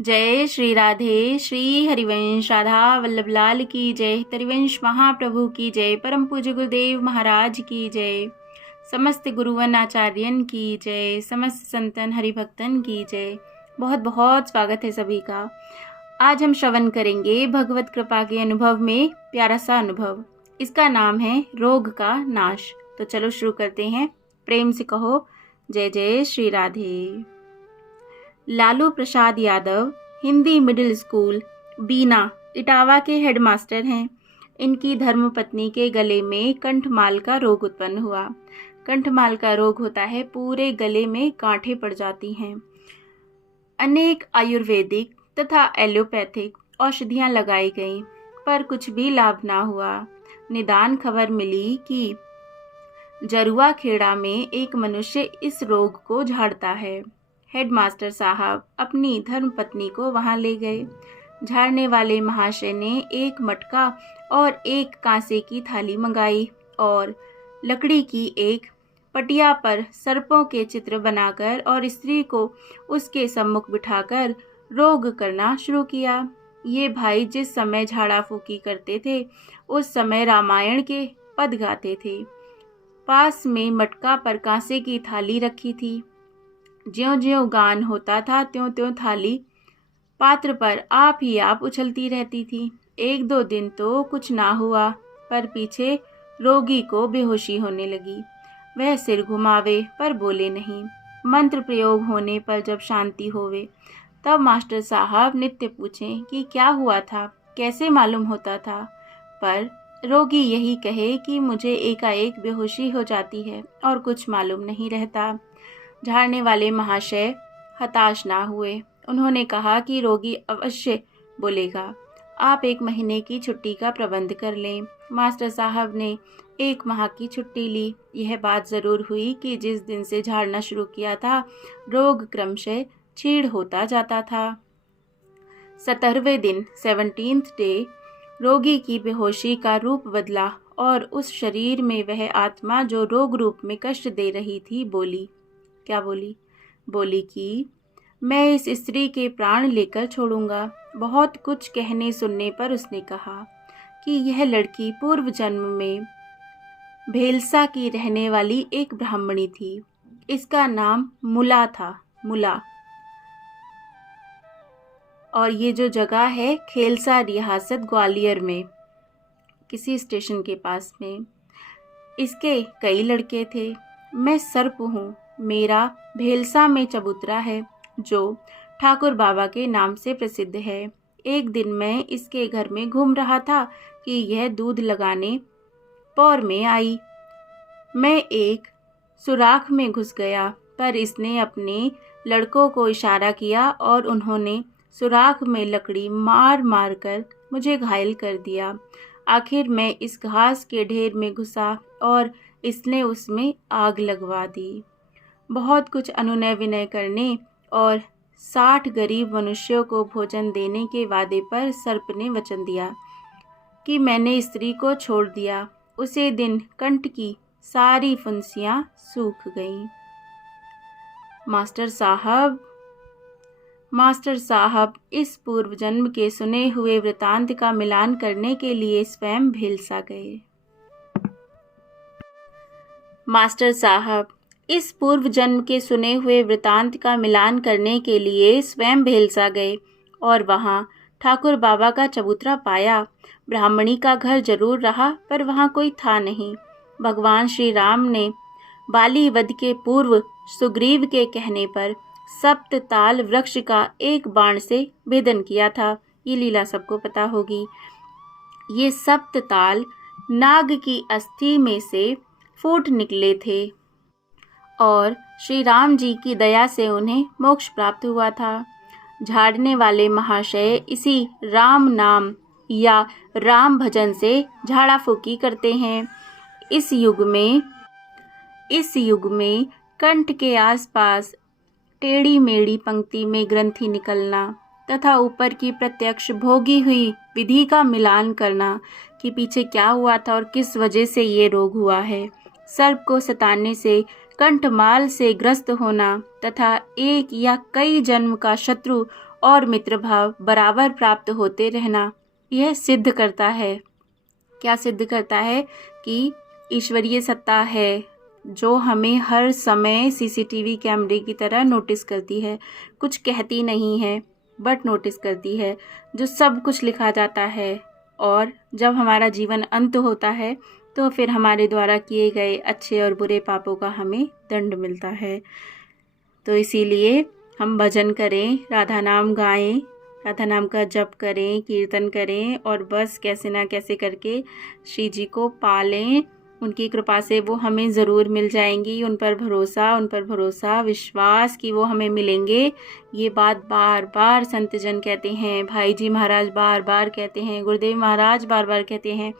जय श्री राधे। श्री हरिवंश राधा वल्लभ लाल की जय। हरिवंश महाप्रभु की जय। परम पूज्य गुरुदेव महाराज की जय। समस्त गुरुवन आचार्यन की जय। समस्त संतन हरिभक्तन की जय। बहुत बहुत स्वागत है सभी का। आज हम श्रवण करेंगे भगवत कृपा के अनुभव में प्यारा सा अनुभव। इसका नाम है रोग का नाश। तो चलो शुरू करते हैं। प्रेम से कहो जय जय श्री राधे। लालू प्रसाद यादव हिंदी मिडिल स्कूल बीना इटावा के हेडमास्टर हैं। इनकी धर्मपत्नी के गले में कंठमाल का रोग उत्पन्न हुआ। कंठमाल का रोग होता है पूरे गले में गांठें पड़ जाती हैं। अनेक आयुर्वेदिक तथा एलोपैथिक औषधियां लगाई गईं, पर कुछ भी लाभ ना हुआ। निदान खबर मिली कि जरुआ खेड़ा में एक मनुष्य इस रोग को झाड़ता है। हेडमास्टर साहब अपनी धर्मपत्नी को वहां ले गए। झाड़ने वाले महाशय ने एक मटका और एक कांसे की थाली मंगाई और लकड़ी की एक पटिया पर सर्पों के चित्र बनाकर और स्त्री को उसके सम्मुख बिठाकर रोग करना शुरू किया। ये भाई जिस समय झाड़ा फूकी करते थे उस समय रामायण के पद गाते थे। पास में मटका पर कांसे की थाली रखी थी। ज्यों-ज्यों गान होता था त्यों-त्यों थाली पात्र पर आप ही आप उछलती रहती थी। एक दो दिन तो कुछ ना हुआ, पर पीछे रोगी को बेहोशी होने लगी। वह सिर घुमावे पर बोले नहीं। मंत्र प्रयोग होने पर जब शांति होवे तब मास्टर साहब नित्य पूछें कि क्या हुआ था, कैसे मालूम होता था, पर रोगी यही कहे कि मुझे एकाएक बेहोशी हो जाती है और कुछ मालूम नहीं रहता। झाड़ने वाले महाशय हताश ना हुए। उन्होंने कहा कि रोगी अवश्य बोलेगा, आप 1 महीने की छुट्टी का प्रबंध कर लें। मास्टर साहब ने 1 माह की छुट्टी ली। यह बात ज़रूर हुई कि जिस दिन से झाड़ना शुरू किया था रोग क्रमशः क्षीण होता जाता था। 17वें दिन 17th डे रोगी की बेहोशी का रूप बदला और उस शरीर में वह आत्मा जो रोग रूप में कष्ट दे रही थी बोली। क्या बोली? बोली कि मैं इस स्त्री के प्राण लेकर छोड़ूंगा। बहुत कुछ कहने सुनने पर उसने कहा कि यह लड़की पूर्व जन्म में भेलसा की रहने वाली एक ब्राह्मणी थी। इसका नाम मुला था, मुला। और ये जो जगह है खेलसा रियासत ग्वालियर में किसी स्टेशन के पास में। इसके कई लड़के थे। मैं सर्प हूँ। मेरा भेलसा में चबूतरा है जो ठाकुर बाबा के नाम से प्रसिद्ध है। एक दिन मैं इसके घर में घूम रहा था कि यह दूध लगाने पौर में आई। मैं एक सुराख में घुस गया, पर इसने अपने लड़कों को इशारा किया और उन्होंने सुराख में लकड़ी मार मार कर मुझे घायल कर दिया। आखिर मैं इस घास के ढेर में घुसा और इसने उसमें आग लगवा दी। बहुत कुछ अनुनय विनय करने और 60 गरीब मनुष्यों को भोजन देने के वादे पर सर्प ने वचन दिया कि मैंने स्त्री को छोड़ दिया। उसी दिन कंठ की सारी फुंसियां सूख गईं। मास्टर साहब इस पूर्व जन्म के सुने हुए वृतांत का मिलान करने के लिए स्वयं भेलसा गए। मास्टर साहब इस पूर्व जन्म के सुने हुए वृतांत का मिलान करने के लिए स्वयं भेलसा गए और वहां ठाकुर बाबा का चबूतरा पाया। ब्राह्मणी का घर जरूर रहा, पर वहां कोई था नहीं। भगवान श्री राम ने बाली वध के पूर्व सुग्रीव के कहने पर सप्तताल वृक्ष का एक बाण से भेदन किया था। ये लीला सबको पता होगी। ये सप्तताल नाग की अस्थि में से फूट निकले थे और श्री राम जी की दया से उन्हें मोक्ष प्राप्त हुआ था। झाड़ने वाले महाशय इसी राम नाम या राम भजन से झाड़ा फूकी करते हैं। इस युग में कंठ के आसपास टेढ़ी मेढ़ी पंक्ति में ग्रंथि निकलना तथा ऊपर की प्रत्यक्ष भोगी हुई विधि का मिलान करना कि पीछे क्या हुआ था और किस वजह से ये रोग हुआ है। सर्प को सताने से कंठमाल से ग्रस्त होना तथा एक या कई जन्म का शत्रु और मित्र भाव बराबर प्राप्त होते रहना यह सिद्ध करता है। क्या सिद्ध करता है? कि ईश्वरीय सत्ता है जो हमें हर समय सीसीटीवी कैमरे की तरह नोटिस करती है, कुछ कहती नहीं है बट नोटिस करती है, जो सब कुछ लिखा जाता है। और जब हमारा जीवन अंत होता है तो फिर हमारे द्वारा किए गए अच्छे और बुरे पापों का हमें दंड मिलता है। तो इसीलिए हम भजन करें, राधा नाम गाएं, राधा नाम का जप करें, कीर्तन करें और बस कैसे ना कैसे करके श्री जी को पालें। उनकी कृपा से वो हमें ज़रूर मिल जाएंगी। उन पर भरोसा, विश्वास कि वो हमें मिलेंगे। ये बात बार बार संत जन कहते हैं, भाई जी महाराज बार बार कहते हैं, गुरुदेव महाराज बार बार कहते हैं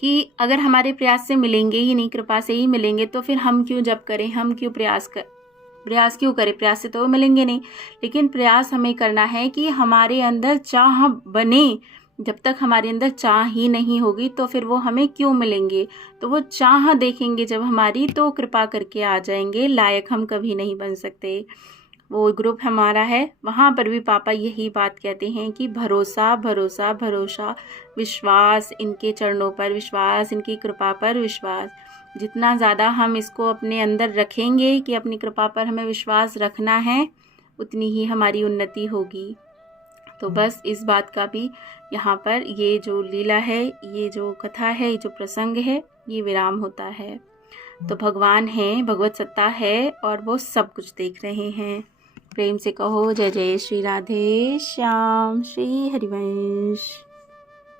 कि अगर हमारे प्रयास से मिलेंगे ही नहीं, कृपा से ही मिलेंगे, तो फिर हम क्यों जप करें, हम क्यों प्रयास क्यों करें? प्रयास से तो मिलेंगे नहीं। लेकिन प्रयास हमें करना है कि हमारे अंदर चाह बने। जब तक हमारे अंदर चाह ही नहीं होगी तो फिर वो हमें क्यों मिलेंगे? तो वो चाह देखेंगे जब हमारी, तो कृपा करके आ जाएंगे। लायक हम कभी नहीं बन सकते। वो ग्रुप हमारा है, वहाँ पर भी पापा यही बात कहते हैं कि भरोसा, विश्वास, इनके चरणों पर विश्वास, इनकी कृपा पर विश्वास। जितना ज़्यादा हम इसको अपने अंदर रखेंगे कि अपनी कृपा पर हमें विश्वास रखना है, उतनी ही हमारी उन्नति होगी। तो बस इस बात का भी यहाँ पर ये जो लीला है, ये जो कथा है, ये जो प्रसंग है, ये विराम होता है। तो भगवान हैं, भगवत सत्ता है और वो सब कुछ देख रहे हैं। प्रेम से कहो जय जय श्री राधे श्याम, श्री हरिवंश।